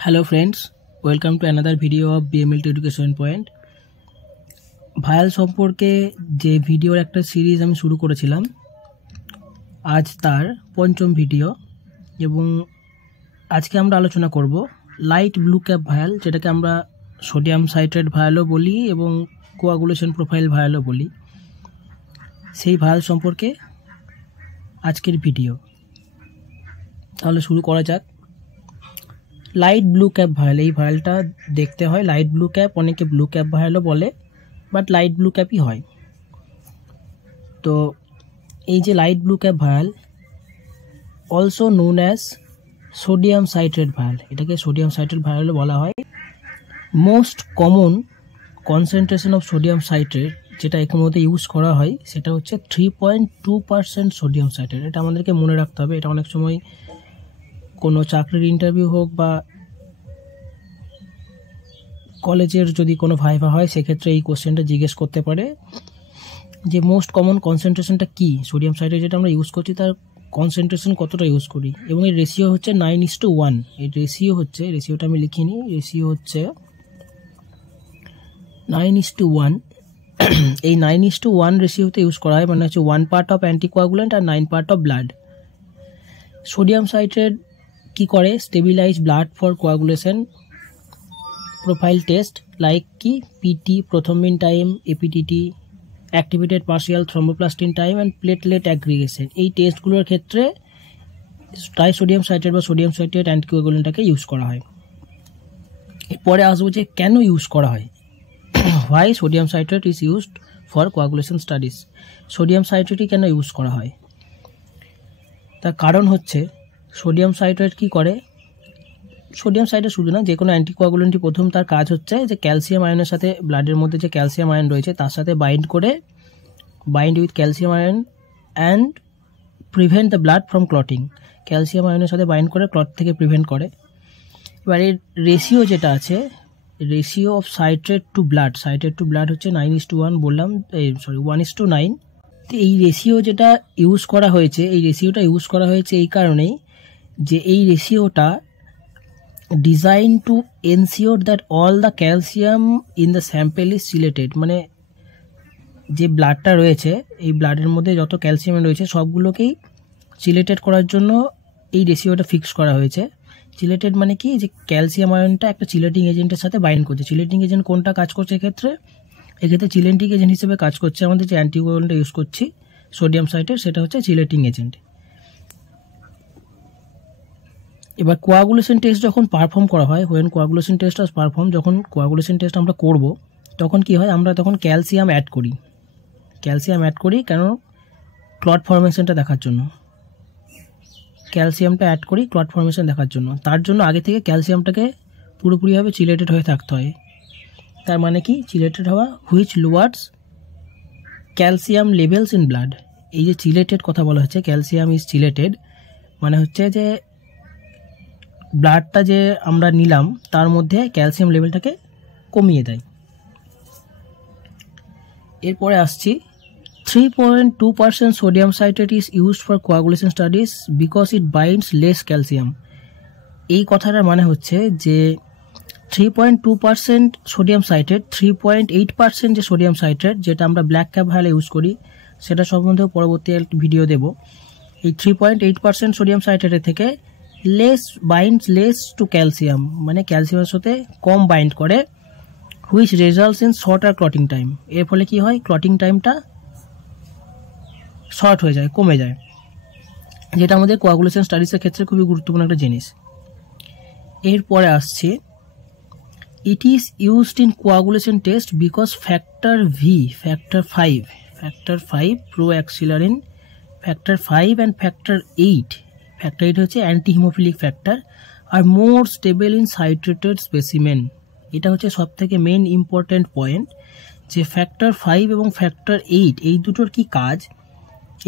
Hello friends, welcome to another video of BML to Education Point. ভায়াল সম্পর্কে যে ভিডিওর একটা সিরিজ আমি শুরু করেছিলাম, আজ তার পঞ্চম ভিডিও এবং আজকে আমরা আলোচনা করব লাইট ব্লু ক্যাপ ভায়াল, যেটাকে আমরা সোডিয়াম সাইট্রেট ভায়ালও বলি এবং কোয়াগুলেশন প্রোফাইল ভায়ালও বলি। সেই ভায়াল সম্পর্কে আজকের ভিডিও। তাহলে শুরু করা যাক। লাইট ব্লু ক্যাপ ভায়াল, এই ভায়ালটা দেখতে হয় লাইট ব্লু ক্যাপ, অনেকে ব্লু ক্যাপ ভায়ালও বলে, বাট লাইট ব্লু ক্যাপই হয়। তো এই যে light blue cap ভায়াল, also known as sodium citrate ভায়াল, এটাকে সোডিয়াম সাইট্রেট ভায়ালও বলা হয়। Most common concentration of sodium citrate যেটা এর মধ্যে ইউজ করা হয় সেটা হচ্ছে 3.2% সোডিয়াম সাইট্রেট। এটা আমাদেরকে মনে রাখতে হবে। এটা অনেক সময় কোনো চাকরির ইন্টারভিউ হোক বা কলেজের যদি কোনো ভাইভা হয়, সেক্ষেত্রে এই কোশ্চেনটা জিজ্ঞেস করতে পারে যে মোস্ট কমন কনসেন্ট্রেশনটা কী, সোডিয়াম সাইট্রেট যেটা আমরা ইউজ করছি তার কনসেন্ট্রেশন কতটা ইউজ করি, এবং এর রেশিও হচ্ছে 9:1। এই রেশিওটা আমি লিখিনি, রেশিও হচ্ছে 9:1। এই 9:1 রেশিওতে ইউজ করা হয়, মানে হচ্ছে 1 পার্ট অফ অ্যান্টিকোয়াগুলেন্ট আর 9 part of blood. Sodium citrate কি করে? Stabilise blood for coagulation profile test like কি PT, prothrombin time, APTT, activated partial thromboplastin time and platelet aggregation. এই টেস্টগুলোর ক্ষেত্রে ট্রাইসোডিয়াম সাইট্রেট বা সোডিয়াম সাইট্রেট অ্যান্টিকোয়াগুলেন্টটাকে ইউজ করা হয়। এরপরে আসবো যে কেন ইউজ করা হয়, why sodium citrate is used for coagulation studies. Sodium সাইট্রেটই কেন ইউজ করা হয়? তার কারণ হচ্ছে সোডিয়াম সাইট্রেট কি করে, সোডিয়াম সাইট্রেট শুধু না, যে কোনো অ্যান্টিকোয়াগুলেন্টই প্রথম তার কাজ হচ্ছে যে ক্যালসিয়াম আয়নের সাথে, ব্লাডের মধ্যে যে ক্যালসিয়াম আয়ন রয়েছে তার সাথে bind with calcium ion and prevent the blood from clotting. Calcium আয়নের সাথে বাইন্ড করে ক্লট থেকে প্রিভেন্ট করে। এবার এর রেশিও যেটা আছে, ratio of citrate to blood হচ্ছে 9:1 বললাম, 1:9। তো এই রেশিও যেটা ইউজ করা হয়েছে, এই কারণেই যে এই রেশিওটা design to ensure that all the calcium in the sample is chelated. মানে যে ব্লাডটা রয়েছে, এই ব্লাডের মধ্যে যত ক্যালসিয়াম রয়েছে সবগুলোকেই সিলেটেড করার জন্য এই রেশিওটা ফিক্স করা হয়েছে। সিলেটেড মানে কি, যে ক্যালসিয়াম আয়নটা একটা চিলেটিং এজেন্টের সাথে বাইন্ড করছে। চিলেটিং এজেন্ট কোনটা কাজ করছে এক্ষেত্রে চিলেটিং এজেন্ট হিসেবে কাজ করছে আমাদের যে অ্যান্টিকোয়াগুলেন্টটা ইউজ করছি সোডিয়াম সাইট্রেট, সেটা হচ্ছে চিলেটিং এজেন্ট। এবার কোয়াগুলেশন টেস্ট যখন পারফর্ম করা হয়, যখন কোয়াগুলেশন টেস্ট আমরা করব তখন কি হয়, আমরা তখন ক্যালসিয়াম অ্যাড করি কেন? ক্লট ফর্মেশনটা দেখার জন্য ক্যালসিয়ামটা অ্যাড করি, ক্লট ফর্মেশন দেখার জন্য। তার জন্য আগে থেকে ক্যালসিয়ামটাকে পুরোপুরিভাবে চিলেটেড হয়ে থাকতে হয়। তার মানে কি, চিলেটেড হওয়া, which lowers calcium levels in blood. এই যে চিলেটেড কথা বলা হচ্ছে, ক্যালসিয়াম ইজ চিলেটেড, মানে হচ্ছে যে ব্লাডটা যে আমরা নিলাম তার মধ্যে ক্যালসিয়াম লেভেলটাকে কমিয়ে দেয়। এরপরে আসছি 3.2% sodium citrate is used for coagulation studies because it binds less calcium. এই কথাটার মানে হচ্ছে যে 3.2% সোডিয়াম সাইট্রেট, 3.8% যে সোডিয়াম সাইট্রেট যেটা আমরা ব্ল্যাক ক্যাপ ভায়ালে ইউজ করি, সেটা সম্বন্ধেও পরবর্তী ভিডিও দেব। এই 3.8% সোডিয়াম সাইট্রেটের থেকে বাইন্ডস লেস টু ক্যালসিয়াম, মানে ক্যালসিয়ামের সাথে কম বাইন্ড করে, which results in shorter clotting time. এর ফলে কি হয়, ক্লটিং টাইমটা শর্ট হয়ে যায়, কমে যায়, যেটা আমাদের কোয়াগুলেশন স্টাডিজের ক্ষেত্রে খুবই গুরুত্বপূর্ণ একটা জিনিস। এরপরে আসছে it is used in coagulation test because factor 5 pro accelerin, factor 5 and factor 8 হচ্ছে অ্যান্টি হিমোফিলিক ফ্যাক্টর, আর more stable in citrated specimen. এটা হচ্ছে সব থেকে মেন ইম্পর্টেন্ট পয়েন্ট, যে ফ্যাক্টর 5 এবং ফ্যাক্টর 8 এই দুটোর কি কাজ,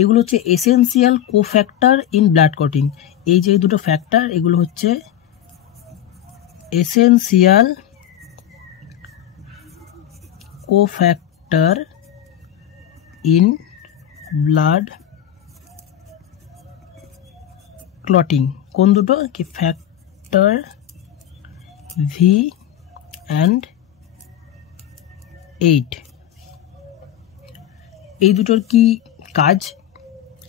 এগুলো হচ্ছে essential cofactor in blood clotting. এই যে দুটো ফ্যাক্টর, এগুলো হচ্ছে essential cofactor in blood clotting. কোন দুটো? কি ফ্যাক্টর ভি অ্যান্ড 8, এই দুটোর কি কাজ?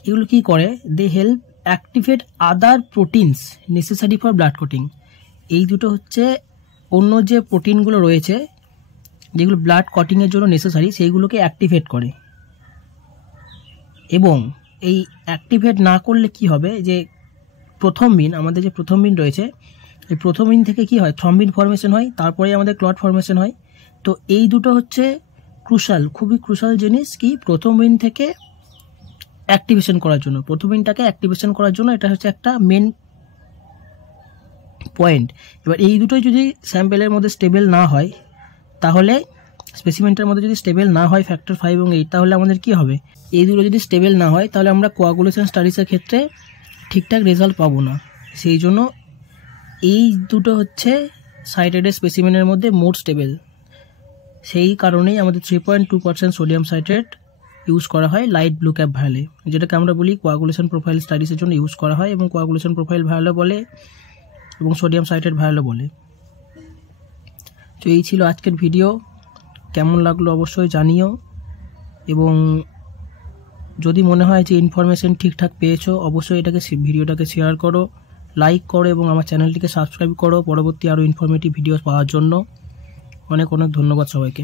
এগুলো কি করে? They help activate other proteins necessary for blood clotting. এই দুটো হচ্ছে অন্য যে প্রোটিনগুলো রয়েছে যেগুলো ব্লাড ক্লটিংয়ের জন্য নেসেসারি, সেইগুলোকে অ্যাক্টিভেট করে। এবং এই অ্যাক্টিভেট না করলে কি হবে, যে প্রথমবিন, আমাদের যে প্রথমবিন রয়েছে, এই প্রথমবিন থেকে কি হয়, থ্রম্বিন ফর্মেশন হয়, তারপরে আমাদের ক্লট ফর্মেশন হয়। তো এই দুটো হচ্ছে ক্রুশাল, খুবই ক্রুশাল জিনিস কি প্রথমবিন থেকে অ্যাক্টিভেশন করার জন্য, প্রথমবিনটাকে অ্যাক্টিভেশন করার জন্য এটা হচ্ছে একটা মেন পয়েন্ট। এবার এই দুটোই যদি স্যাম্পেলের মধ্যে স্টেবল না হয়, তাহলে স্পেসিমেন্টের মধ্যে যদি স্টেবল না হয় ফ্যাক্টর 5 এবং 8, তাহলে আমাদের কি হবে? এই দুটো যদি স্টেবল না হয় তাহলে আমরা কোয়াগুলেশন স্টাডিজের ক্ষেত্রে ঠিকঠাক রেজাল্ট পাবো না। সেই জন্য এই দুটো হচ্ছে সাইট্রেটের স্পেসিমেনের মধ্যে মোর স্টেবল। সেই কারণেই আমাদের 3.2% সোডিয়াম সাইট্রেট ইউজ করা হয় লাইট ব্লু ক্যাপ ভায়োলে, যেটাকে আমরা বলি কোয়াগুলেশন প্রোফাইল স্টাডিজের জন্য ইউজ করা হয়, এবং কোয়াগুলেশন প্রোফাইল ভায়োলে বলে এবং সোডিয়াম সাইট্রেট ভায়োলে বলে। তো এই ছিল আজকের ভিডিও। কেমন লাগলো অবশ্যই জানিও, এবং যদি মনে হয় যে ইনফরমেশন ঠিকঠাক পেয়েছো, অবশ্যই এটাকে ভিডিওটাকে শেয়ার করো, লাইক করো, এবং আমার চ্যানেলটিকে সাবস্ক্রাইব করো পরবর্তী আরও ইনফরমেটিভ ভিডিও পাওয়ার জন্য। অনেক অনেক ধন্যবাদ সবাইকে।